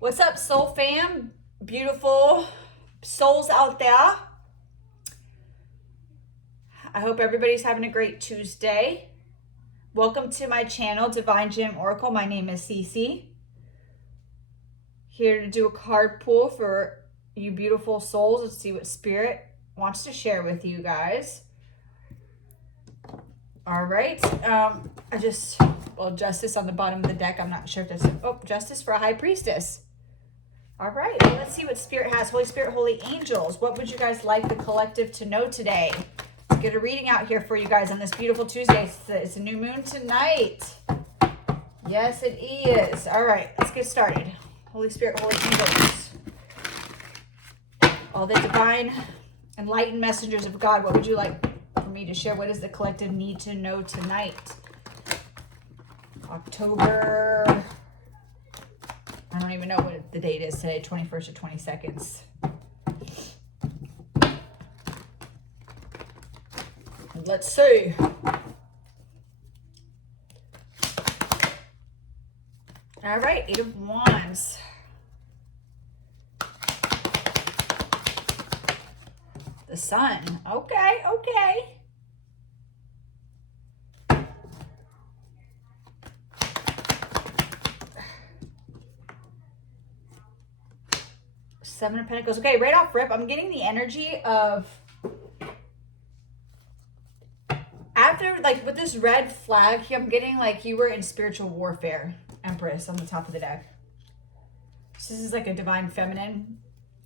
What's up, soul fam? Beautiful souls out there. I hope everybody's having a great Tuesday. Welcome to my channel, Divine Gem Oracle. My name is Cece. Here to do a card pull for you beautiful souls. Let's see what Spirit wants to share with you guys. All right. Justice on the bottom of the deck. I'm not sure if that's, Justice for a High Priestess. All right, let's see what Spirit has. Holy Spirit, Holy Angels, what would you guys like the collective to know today? Let's get a reading out here for you guys on this beautiful Tuesday. It's a new moon tonight. Yes, it is. All right, let's get started. Holy Spirit, Holy Angels, all the divine enlightened messengers of God, what would you like for me to share? What does the collective need to know tonight? October... I don't even know what the date is today, 21st or 22nd. Let's see. All right, Eight of Wands. The Sun. Okay, okay. Seven of Pentacles. Okay, right off rip, I'm getting the energy of, after, like, with this red flag here, I'm getting like you were in spiritual warfare. Empress on the top of the deck. So this is like a divine feminine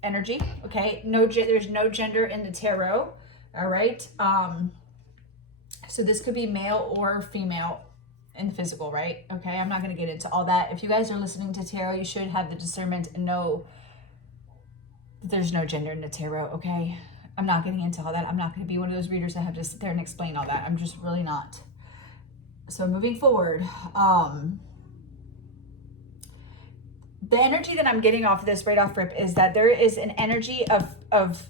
energy. Okay, there's no gender in the tarot. All right. So this could be male or female in the physical, right? Okay, I'm not going to get into all that. If you guys are listening to tarot, you should have the discernment and know there's no gender in the tarot, okay? I'm not getting into all that. I'm not going to be one of those readers that have to sit there and explain all that. I'm just really not. So moving forward, the energy that I'm getting off of this right off rip is that there is an energy of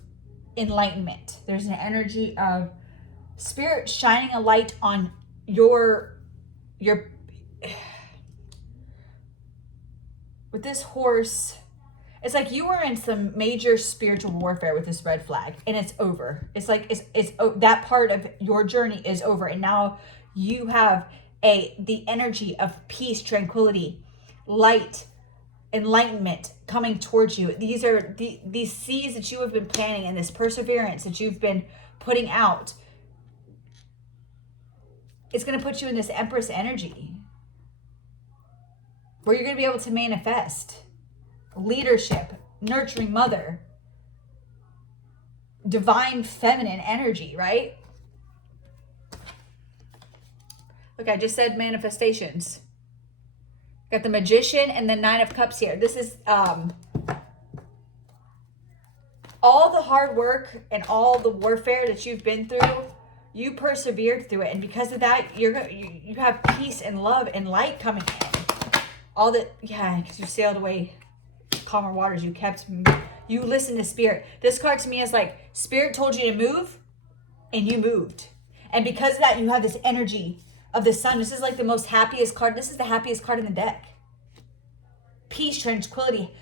enlightenment. There's an energy of Spirit shining a light on your with this horse. It's like you were in some major spiritual warfare with this red flag, and it's over. It's like it's that part of your journey is over, and now you have the energy of peace, tranquility, light, enlightenment coming towards you. These are these seeds that you have been planting, and this perseverance that you've been putting out. It's going to put you in this Empress energy, where you're going to be able to manifest leadership, nurturing mother, divine feminine energy, right? Look, I just said manifestations. Got the Magician and the Nine of Cups here. This is all the hard work and all the warfare that you've been through. You persevered through it, and because of that, you have peace and love and light coming in. Because you sailed away calmer waters. You listen to Spirit. This card to me is like Spirit told you to move, and you moved. And because of that, you have this energy of the Sun. This is like the most happiest card. This is the happiest card in the deck. Peace, tranquility.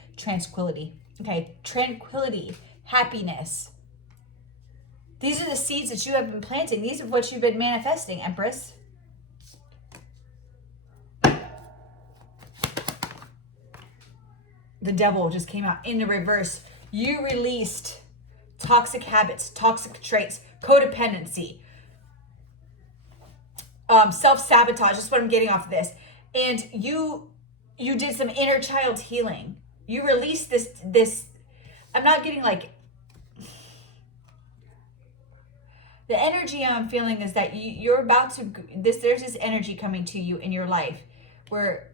Okay, tranquility, happiness. These are the seeds that you have been planting. These are what you've been manifesting, Empress. The Devil just came out in the reverse. You released toxic habits, toxic traits, codependency, self-sabotage. That's what I'm getting off of this. And you did some inner child healing. You released this. I'm not getting like, the energy I'm feeling is that you're about to, there's this energy coming to you in your life where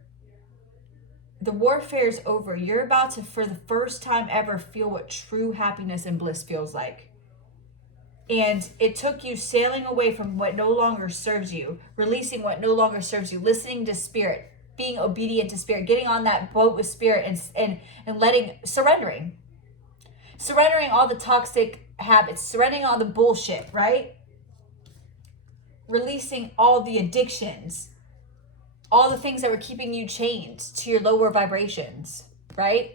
the warfare is over. You're about to, for the first time ever, feel what true happiness and bliss feels like. And it took you sailing away from what no longer serves you, releasing what no longer serves you, listening to Spirit, being obedient to Spirit, getting on that boat with Spirit and surrendering all the toxic habits, surrendering all the bullshit, right? Releasing all the addictions, all the things that were keeping you chained to your lower vibrations. right?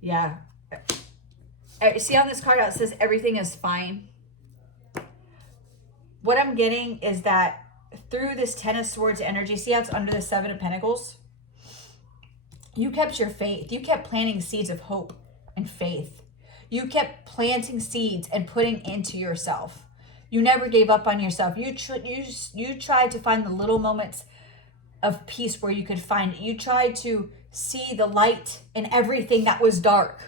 Yeah. See on this card how it says everything is fine? What I'm getting is that through this Ten of Swords energy, see how it's under the Seven of Pentacles? You kept your faith. You kept planting seeds of hope and faith. You kept planting seeds and putting into yourself. You never gave up on yourself. You tried to find the little moments of peace where you could find it. You tried to see the light in everything that was dark.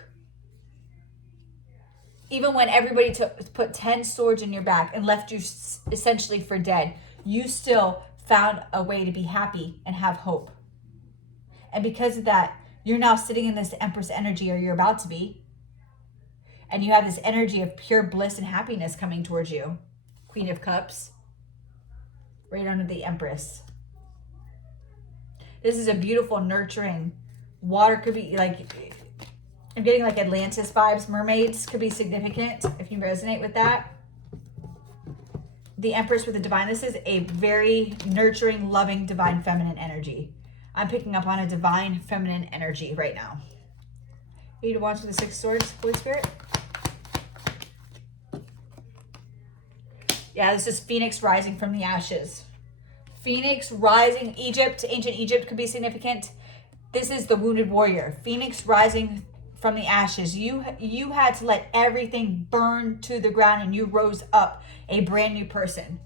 Even when everybody put 10 swords in your back and left you essentially for dead, you still found a way to be happy and have hope. And because of that, you're now sitting in this Empress energy, or you're about to be. And you have this energy of pure bliss and happiness coming towards you. Queen of Cups. Right under the Empress. This is a beautiful, nurturing. Water could be like, I'm getting like Atlantis vibes. Mermaids could be significant if you resonate with that. The Empress with the Divine. This is a very nurturing, loving, divine feminine energy. I'm picking up on a divine feminine energy right now. Eight of Wands with the Six of Swords, Holy Spirit. Yeah, this is Phoenix rising from the ashes. Phoenix rising, Egypt, ancient Egypt could be significant. This is the wounded warrior. Phoenix rising from the ashes. You had to let everything burn to the ground and you rose up a brand new person.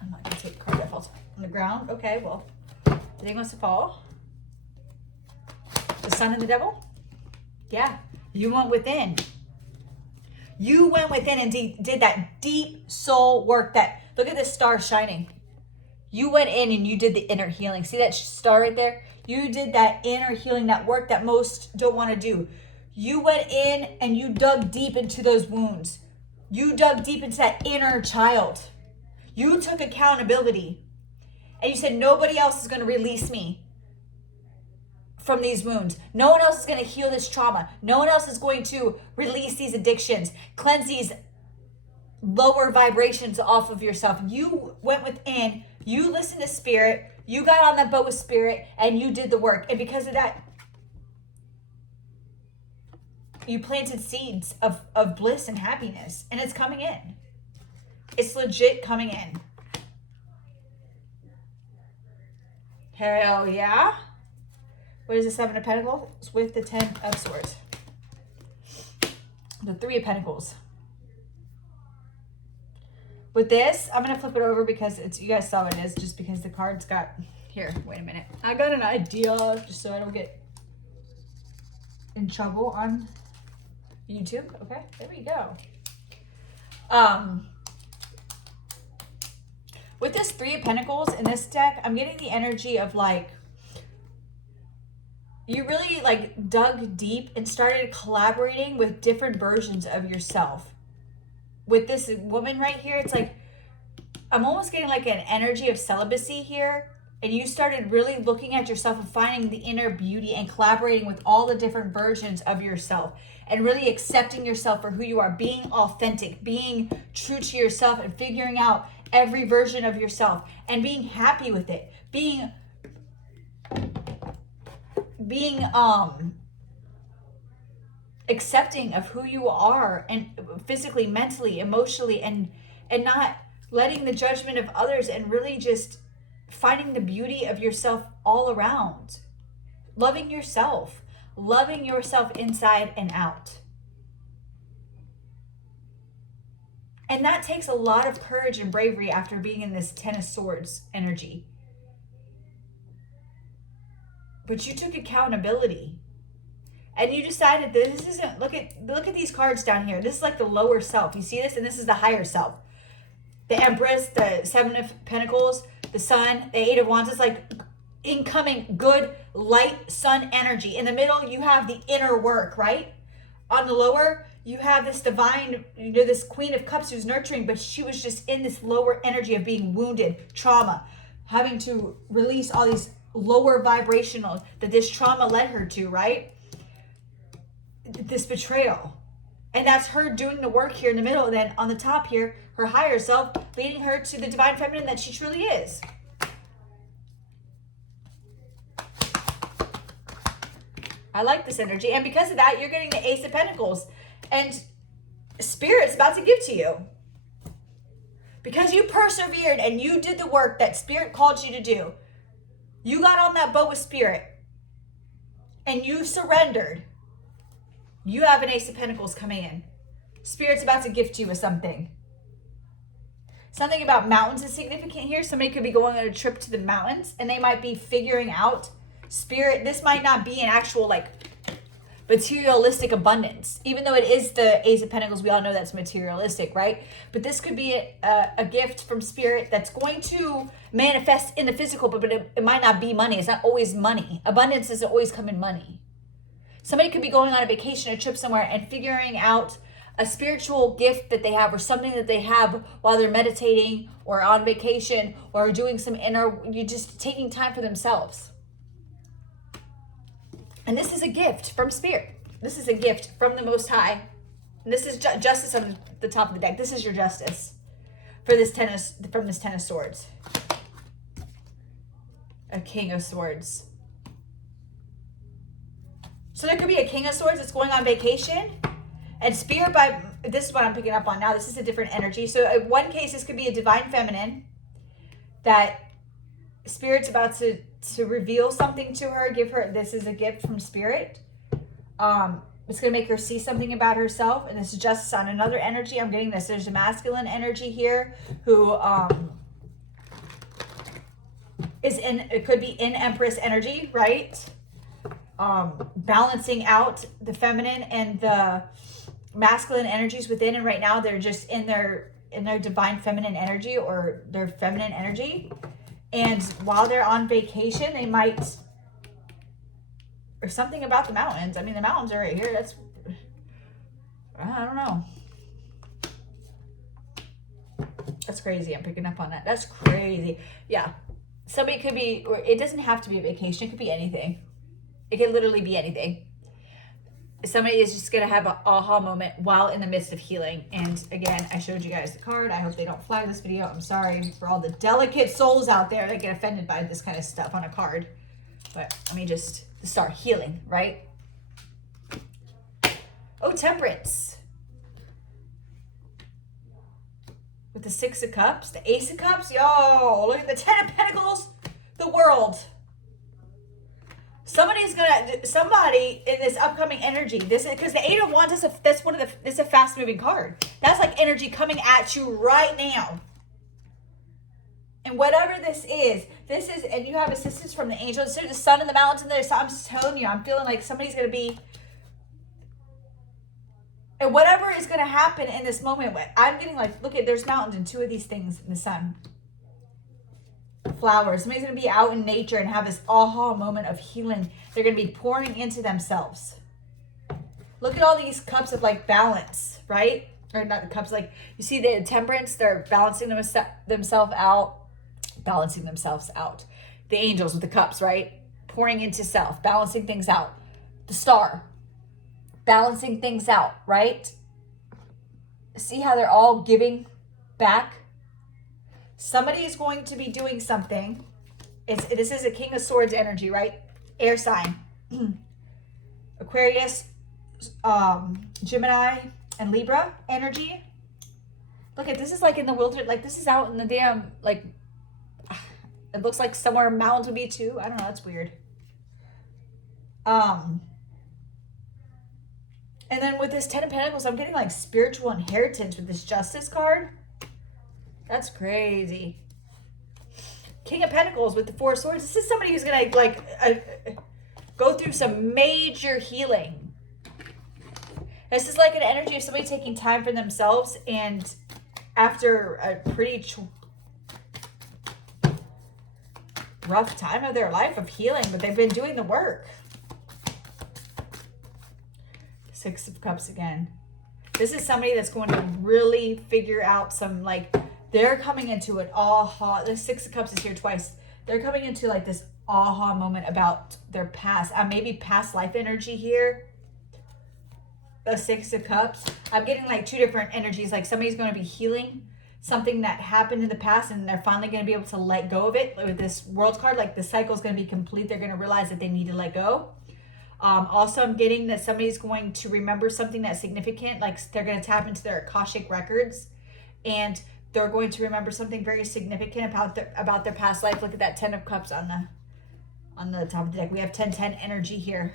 I'm not going to take the card that falls on the ground. Okay, well, everything wants to fall. The Sun and the Devil? Yeah, you went within. You went within and did that deep soul work. That, look at this star shining. You went in and you did the inner healing. See that star right there? You did that inner healing, that work that most don't want to do. You went in and you dug deep into those wounds. You dug deep into that inner child. You took accountability. And you said, nobody else is going to release me from these wounds. No one else is going to heal this trauma. No one else is going to release these addictions, cleanse these lower vibrations off of yourself. You went within, you listened to Spirit, you got on that boat with Spirit, and you did the work. And because of that, you planted seeds of bliss and happiness, and it's coming in. It's legit coming in. Hell yeah. What is the Seven of Pentacles with the 10 of Swords? The Three of Pentacles. With this, I'm going to flip it over because it's, you guys saw what it is, just because the cards got, here, wait a minute. I got an idea, just so I don't get in trouble on YouTube. Okay, there we go. With this Three of Pentacles in this deck, I'm getting the energy of like, you really like dug deep and started collaborating with different versions of yourself. With this woman right here, it's like, I'm almost getting like an energy of celibacy here. And you started really looking at yourself and finding the inner beauty and collaborating with all the different versions of yourself. And really accepting yourself for who you are, being authentic, being true to yourself, and figuring out every version of yourself and being happy with it, being accepting of who you are, and physically, mentally, emotionally, and not letting the judgment of others, and really just finding the beauty of yourself all around. Loving yourself inside and out. And that takes a lot of courage and bravery after being in this Ten of Swords energy. But you took accountability. And you decided that this isn't, look at these cards down here. This is like the lower self. You see this? And this is the higher self. The Empress, the Seven of Pentacles, the Sun, the Eight of Wands. It's like incoming good light sun energy. In the middle, you have the inner work, right? On the lower, you have this divine, this Queen of Cups who's nurturing, but she was just in this lower energy of being wounded, trauma, having to release all these lower vibrational that this trauma led her to, right? this betrayal. And that's her doing the work here in the middle. And then on the top here, her higher self leading her to the divine feminine that she truly is. I like this energy. And because of that, you're getting the Ace of Pentacles. And Spirit's about to give to you. Because you persevered and you did the work that Spirit called you to do. You got on that boat with Spirit. And you surrendered. You have an Ace of Pentacles coming in. Spirit's about to gift you with something. Something about mountains is significant here. Somebody could be going on a trip to the mountains and they might be figuring out Spirit. This might not be an actual like materialistic abundance. Even though it is the Ace of Pentacles, we all know that's materialistic, right? But this could be a gift from Spirit that's going to manifest in the physical, but it might not be money. It's not always money. Abundance doesn't always come in money. Somebody could be going on a vacation, a trip somewhere, and figuring out a spiritual gift that they have or something that they have while they're meditating or on vacation or doing some you're just taking time for themselves. And this is a gift from Spirit. This is a gift from the Most High. And this is justice on the top of the deck. This is your justice for this Ten of Swords. A King of Swords. So there could be a King of Swords that's going on vacation. And Spirit, this is what I'm picking up on now. This is a different energy. So in one case, this could be a divine feminine that Spirit's about to reveal something to her, give her, this is a gift from Spirit. It's going to make her see something about herself. And this is justice on another energy. I'm getting this. There's a masculine energy here who it could be in Empress energy, right? Balancing out the feminine and the masculine energies within, and right now they're just in their divine feminine energy or their feminine energy. And while they're on vacation, they might, or something about the mountains. I mean, the mountains are right here. That's, I don't know. That's crazy. I'm picking up on that. That's crazy. Yeah. Somebody could be, or it doesn't have to be a vacation. It could be anything. It can literally be anything. Somebody is just going to have an aha moment while in the midst of healing. And again, I showed you guys the card. I hope they don't flag this video. I'm sorry for all the delicate souls out there that get offended by this kind of stuff on a card. But let me just start healing, right? Oh, Temperance. With the Six of Cups, the Ace of Cups. Yo, look at the Ten of Pentacles. The World. Somebody in this upcoming energy, this is because the Eight of Wands is this is a fast moving card. That's like energy coming at you right now. And whatever this is, and you have assistance from the angels. There's the sun and the mountains, and I'm just telling you, I'm feeling like somebody's going to be, and whatever is going to happen in this moment, I'm getting like, look at, there's mountains and two of these things in the sun. Flowers. Somebody's going to be out in nature and have this aha moment of healing. They're going to be pouring into themselves. Look at all these cups of like balance, right? Or not the cups, like you see the Temperance, they're balancing themselves out. Balancing themselves out. The angels with the cups, right? Pouring into self, balancing things out. The Star, balancing things out, right? See how they're all giving back? Somebody is going to be doing something. This is a King of Swords energy, right? Air sign. Aquarius, Gemini, and Libra energy. Look at this is like in the wilderness. Like this is out in the damn, like, it looks like somewhere mountains would be too. I don't know. That's weird. And then with this Ten of Pentacles, I'm getting like spiritual inheritance with this Justice card. That's crazy. King of Pentacles with the Four of Swords. This is somebody who's going to like go through some major healing. This is like an energy of somebody taking time for themselves and after a pretty rough time of their life of healing, but they've been doing the work. Six of Cups again. This is somebody that's going to really figure out some like, they're coming into an aha. The Six of Cups is here twice. They're coming into like this aha moment about their past. Maybe past life energy here. the Six of Cups, I'm getting like two different energies. Like somebody's going to be healing something that happened in the past and they're finally going to be able to let go of it. With this World card, like the cycle is going to be complete. They're going to realize that they need to let go. Also, I'm getting that somebody's going to remember something that's significant. Like they're going to tap into their Akashic records and they're going to remember something very significant about their past life. Look at that 10 of Cups on the top of the deck. We have 10-10 energy here.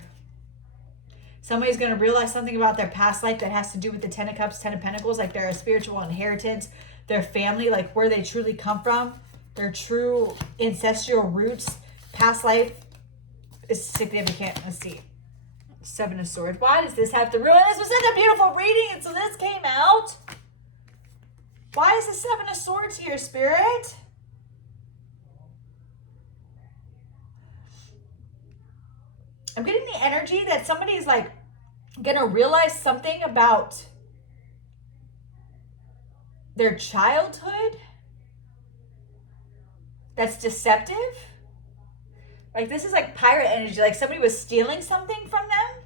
Somebody's going to realize something about their past life that has to do with the 10 of Cups, 10 of Pentacles, like their spiritual inheritance, their family, like where they truly come from, their true ancestral roots. Past life is significant. Let's see. 7 of Swords. Why does this have to ruin? This was such a beautiful reading, and so this came out. Why is the 7 of Swords here, Spirit? I'm getting the energy that somebody's like gonna realize something about their childhood that's deceptive. Like this is like pirate energy, like somebody was stealing something from them.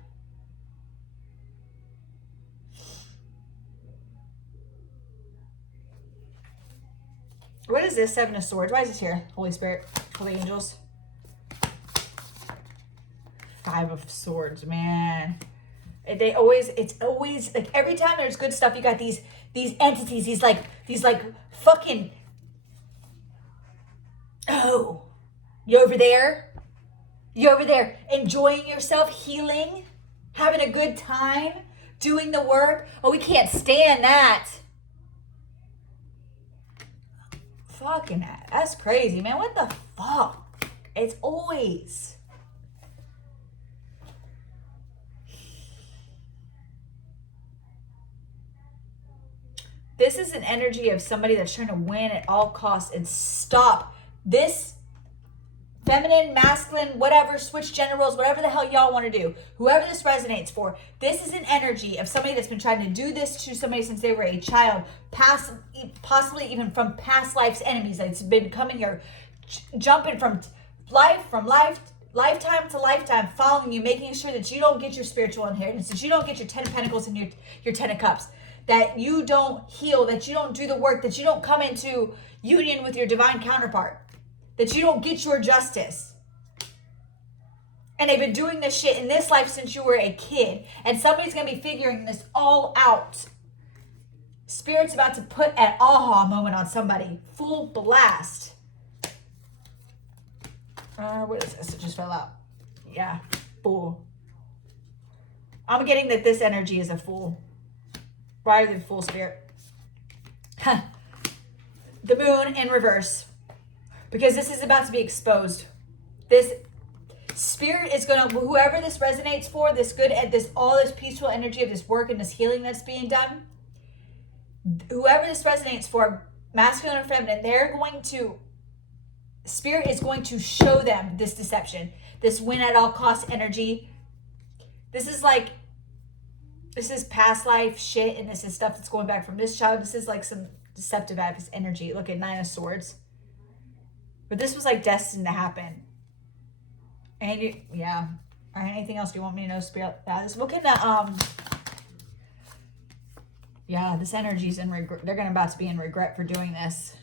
What is this 7 of Swords? Why is this here? Holy Spirit, Holy Angels. 5 of Swords, man. It's always like every time there's good stuff, you got these entities, these like fucking, oh, you over there enjoying yourself, healing, having a good time, doing the work. Oh, we can't stand that. Fucking that's crazy, man. What the fuck? It's always. This is an energy of somebody that's trying to win at all costs and stop this feminine, masculine, whatever, switch gender roles, whatever the hell y'all want to do. Whoever this resonates for, this is an energy of somebody that's been trying to do this to somebody since they were a child, possibly even from past life's enemies. It's been coming here, jumping from lifetime to lifetime, following you, making sure that you don't get your spiritual inheritance, that you don't get your 10 of Pentacles and your 10 of Cups, that you don't heal, that you don't do the work, that you don't come into union with your divine counterpart, that you don't get your justice. And they've been doing this shit in this life since you were a kid. And somebody's going to be figuring this all out. Spirit's about to put an aha moment on somebody. Full blast. What is this? It just fell out. Yeah, fool. I'm getting that this energy is a fool. Rather than full, Spirit. The moon in reverse. Because this is about to be exposed. This Spirit is going to, whoever this resonates for, this good, all this peaceful energy of this work and this healing that's being done, whoever this resonates for, masculine or feminine, Spirit is going to show them this deception, this win at all costs energy. This is past life shit, and this is stuff that's going back from this child. This is like some deceptive energy. Look at 9 of Swords. But this was like destined to happen. And yeah. All right, anything else you want me to know, Spirit? This looking at yeah, this energy's in regret. They're about to be in regret for doing this.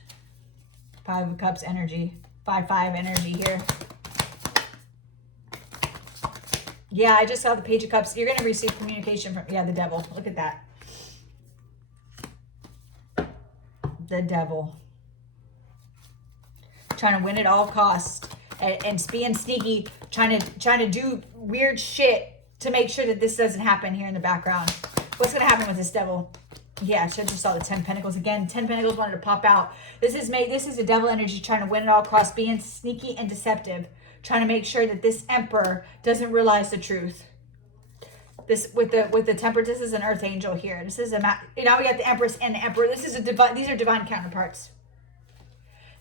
5 of Cups energy. 5-5 energy here. Yeah, I just saw the Page of Cups. You're going to receive communication from, yeah, the Devil. Look at that. The Devil. Trying to win at all costs. And being sneaky. Trying to do weird shit to make sure that this doesn't happen here in the background. What's going to happen with this Devil? Yeah, I should have just saw the 10 Pentacles again. 10 Pentacles wanted to pop out. This is a devil energy trying to win at all costs, being sneaky and deceptive, trying to make sure that this Emperor doesn't realize the truth. This with the Temperance, this is an Earth Angel here. This is now we got the Empress and the Emperor. This is these are divine counterparts.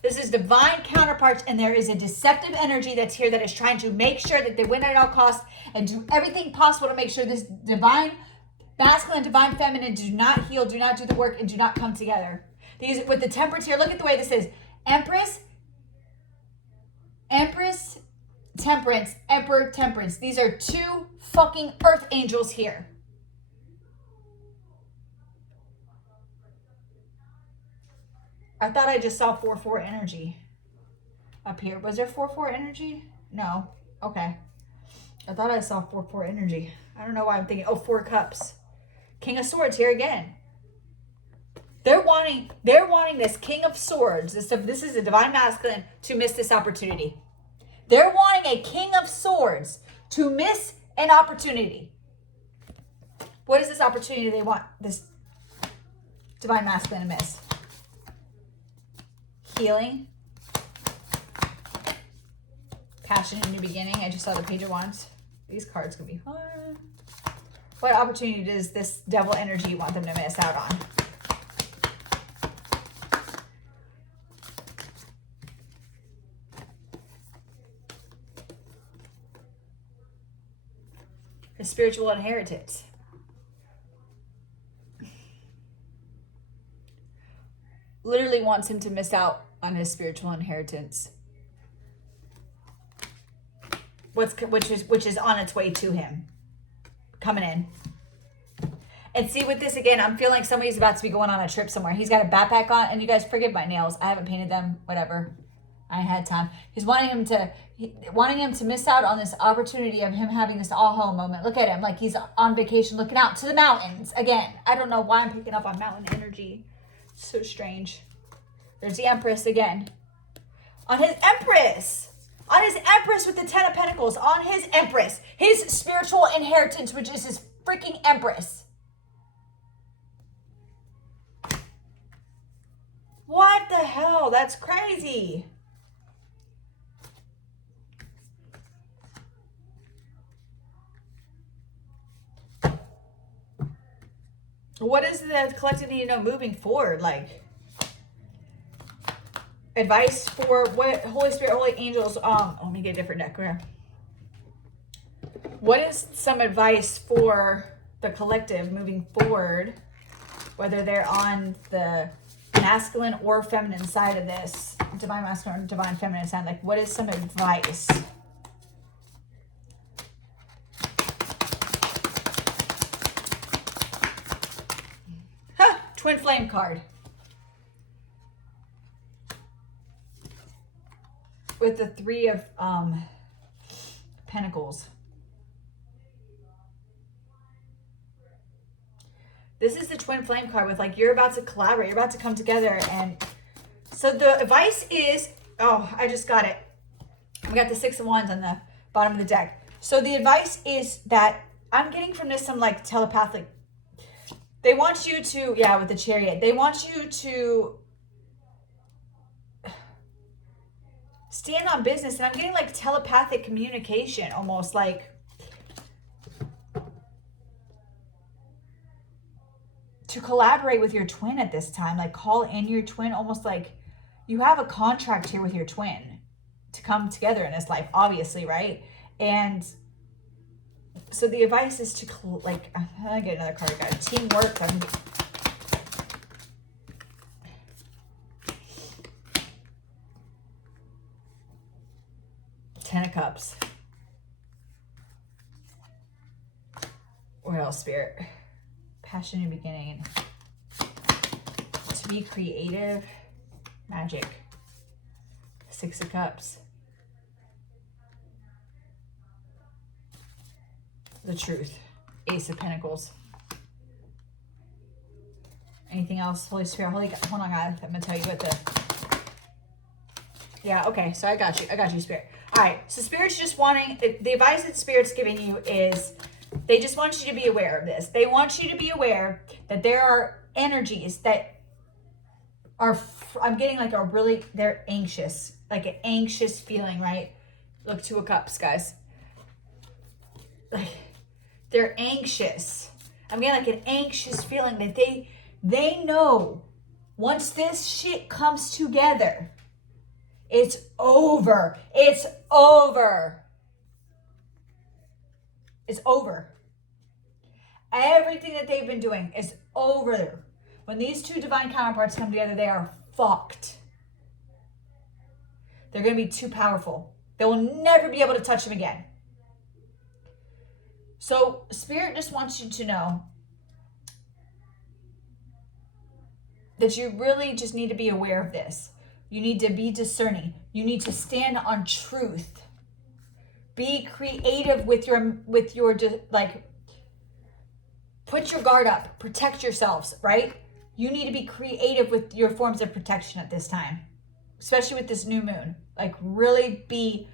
This is divine counterparts, and there is a deceptive energy that's here that is trying to make sure that they win at all costs and do everything possible to make sure this divine masculine and divine feminine do not heal, do not do the work, and do not come together. These with the Temperance here, look at the way this is. Empress, Temperance, Emperor, Temperance. These are 2 fucking Earth Angels here. I thought I just saw 4-4 energy up here. Was there 4-4 energy? No. Okay. I thought I saw 4-4 energy. I don't know why I'm thinking, oh, 4 cups. King of Swords here again. They're wanting this King of Swords. This is a divine masculine to miss this opportunity. They're wanting a King of Swords to miss an opportunity. What is this opportunity they want this divine masculine to miss? Healing. Passion in the beginning. I just saw the Page of Wands. These cards could be fun. What opportunity does this devil energy want them to miss out on? A spiritual inheritance. Literally wants him to miss out on his spiritual inheritance. Which is on its way to him. Coming in. And see, with this again, I'm feeling like somebody's about to be going on a trip somewhere. He's got a backpack on, and you guys forgive my nails. I haven't painted them, whatever. I had time. He's wanting him to miss out on this opportunity of him having this aha moment. Look at him, like he's on vacation looking out to the mountains. Again, I don't know why I'm picking up on mountain energy. It's so strange. There's the Empress again. On his Empress. On his Empress with the 10 of Pentacles. On his Empress. His spiritual inheritance, which is his freaking Empress. What the hell? That's crazy. What is the collective need to know moving forward? Like, advice for what Holy Spirit, Holy Angels, let me get a different deck here. What is some advice for the collective moving forward, whether they're on the masculine or feminine side of this, divine masculine or divine feminine side? Like, what is some advice? Twin flame card. With the 3 of Pentacles. This is the twin flame card with, like, you're about to collaborate. You're about to come together. And so the advice is, oh, I just got it. We got the 6 of Wands on the bottom of the deck. So the advice is that I'm getting from this some, like, telepathic. They want you to, yeah, with the Chariot. They want you to stand on business. And I'm getting, like, telepathic communication, almost like to collaborate with your twin at this time. Like, call in your twin, almost like you have a contract here with your twin to come together in this life, obviously, right? And so the advice is to, like, I'm gonna get another card, guys. Teamwork. Ten of Cups. What else, Spirit? Passion in the beginning. To be creative. Magic. 6 of Cups. The Truth. Ace of Pentacles. Anything else? Holy Spirit. Hold on, guys. I'm going to tell you what the... Yeah, okay. So I got you. I got you, Spirit. All right. So Spirit's just wanting... The advice that Spirit's giving you is they just want you to be aware of this. They want you to be aware that there are energies that are... I'm getting like a really... They're anxious. Like an anxious feeling, right? Look, 2 of Cups, guys. Like... They're anxious. I'm getting like an anxious feeling that they know once this shit comes together, it's over. It's over. It's over. Everything that they've been doing is over. When these 2 divine counterparts come together, they are fucked. They're going to be too powerful. They will never be able to touch them again. So Spirit just wants you to know that you really just need to be aware of this. You need to be discerning. You need to stand on truth. Be creative with your like, put your guard up, protect yourselves, right? You need to be creative with your forms of protection at this time, especially with this new moon. Like, really be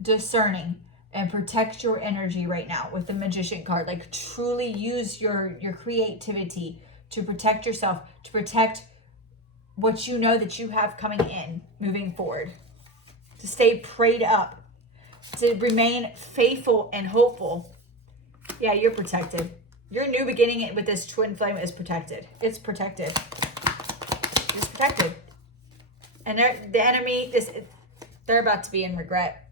discerning and protect your energy right now with the Magician card. Like, truly use your creativity to protect yourself, to protect what you know that you have coming in, moving forward, to stay prayed up, to remain faithful and hopeful. Yeah, you're protected. Your new beginning with this twin flame is protected. It's protected. It's protected. And the enemy, they're about to be in regret.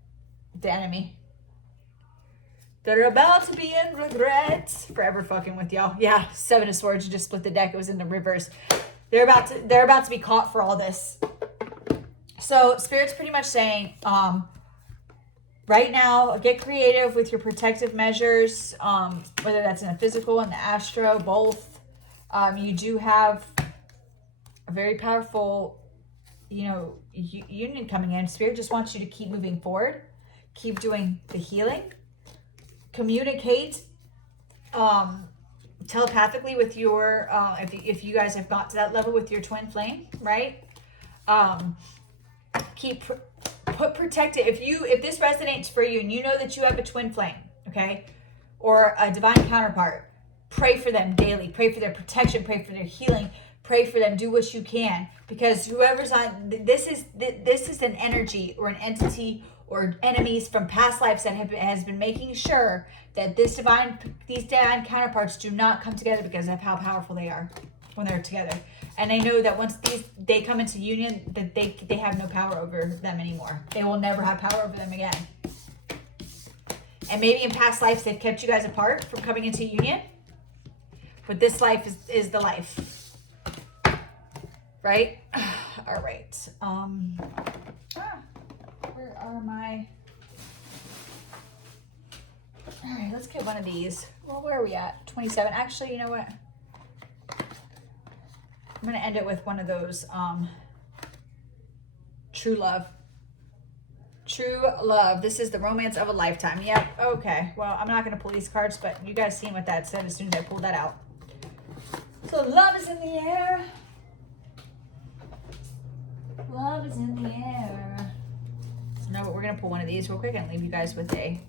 The enemy. They're about to be in regret. Forever fucking with y'all. Yeah, 7 of Swords. You just split the deck. It was in the reverse. They're about to be caught for all this. So Spirit's pretty much saying, right now, get creative with your protective measures, whether that's in the physical and the astro, both. You do have a very powerful, union coming in. Spirit just wants you to keep moving forward, keep doing the healing, communicate telepathically with your, if you guys have got to that level with your twin flame, right? Put protected. If this resonates for you and you know that you have a twin flame, okay, or a divine counterpart, pray for them daily. Pray for their protection. Pray for their healing. Pray for them. Do what you can, because whoever's on this is an energy or an entity or enemies from past lives that has been making sure that these divine counterparts do not come together because of how powerful they are when they're together. And I know that once they come into union, that they have no power over them anymore. They will never have power over them again. And maybe in past lives they've kept you guys apart from coming into union, but this life is the life, right? All right. Where are my? All right, let's get one of these. Well, where are we at? 27. Actually, you know what? I'm going to end it with one of those, true love. True love. This is the romance of a lifetime. Yep. Okay. Well, I'm not going to pull these cards, but you guys seen what that said as soon as I pulled that out. So love is in the air. Love is in the air. So no, but we're going to pull one of these real quick and leave you guys with a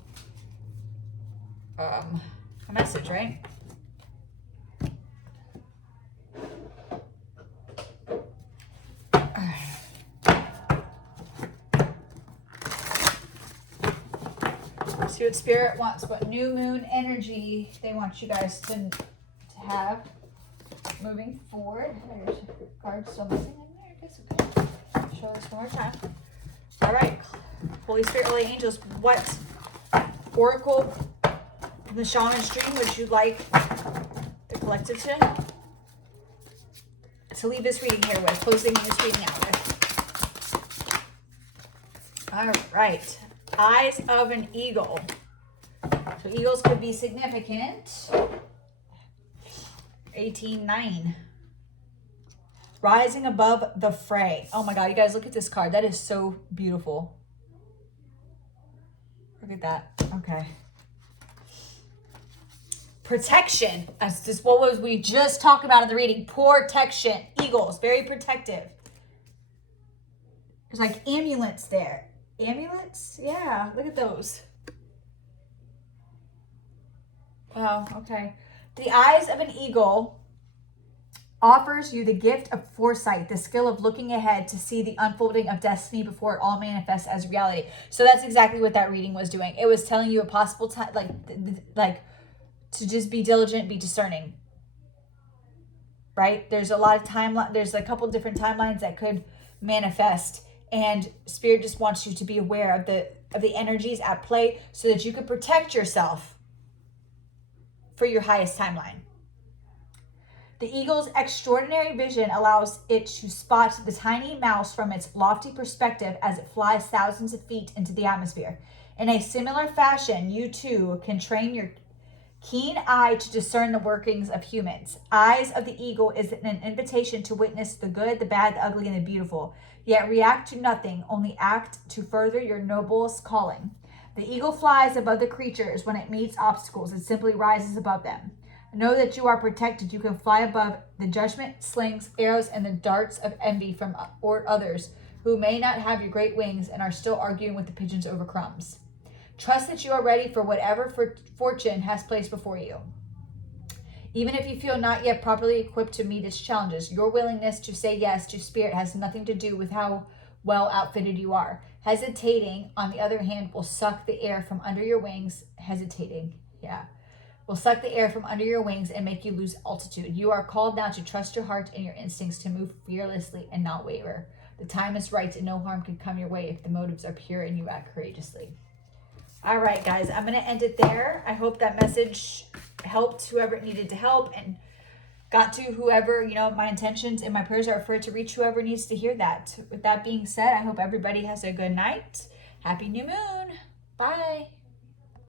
message, right? See what Spirit wants, what new moon energy they want you guys to have moving forward. There's your card still missing in there. I guess okay. Show this one more time. All right, Holy Spirit, Holy Angels, what oracle from the shaman's dream would you like the collective to leave this reading here with, closing this reading out with? All right. Eyes of an eagle. So eagles could be significant. 18-9. Rising above the fray. Oh my God, you guys, look at this card. That is so beautiful. Look at that. Okay. Protection. That's just what was we just talked about in the reading. Protection. Eagles, very protective. There's like amulets there. Amulets? Yeah, look at those. Wow, okay. The eyes of an eagle offers you the gift of foresight, the skill of looking ahead to see the unfolding of destiny before it all manifests as reality. So that's exactly what that reading was doing. It was telling you a possible time, like to just be diligent, be discerning. Right? There's a lot of timeline. There's a couple different timelines that could manifest. And Spirit just wants you to be aware of the energies at play so that you can protect yourself for your highest timeline. The eagle's extraordinary vision allows it to spot the tiny mouse from its lofty perspective as it flies thousands of feet into the atmosphere. In a similar fashion, you too can train Keen eye to discern the workings of humans. Eyes of the eagle is an invitation to witness the good, the bad, the ugly, and the beautiful. Yet react to nothing, only act to further your noblest calling. The eagle flies above the creatures when it meets obstacles. It simply rises above them. Know that you are protected. You can fly above the judgment, slings, arrows, and the darts of envy from others who may not have your great wings and are still arguing with the pigeons over crumbs. Trust that you are ready for whatever fortune has placed before you. Even if you feel not yet properly equipped to meet its challenges, your willingness to say yes to spirit has nothing to do with how well outfitted you are. Hesitating, on the other hand, will suck the air from under your wings. Will suck the air from under your wings and make you lose altitude. You are called now to trust your heart and your instincts, to move fearlessly and not waver. The time is right and no harm can come your way if the motives are pure and you act courageously. All right, guys, I'm going to end it there. I hope that message helped whoever it needed to help and got to whoever, my intentions and my prayers are for it to reach whoever needs to hear that. With that being said, I hope everybody has a good night. Happy new moon. Bye.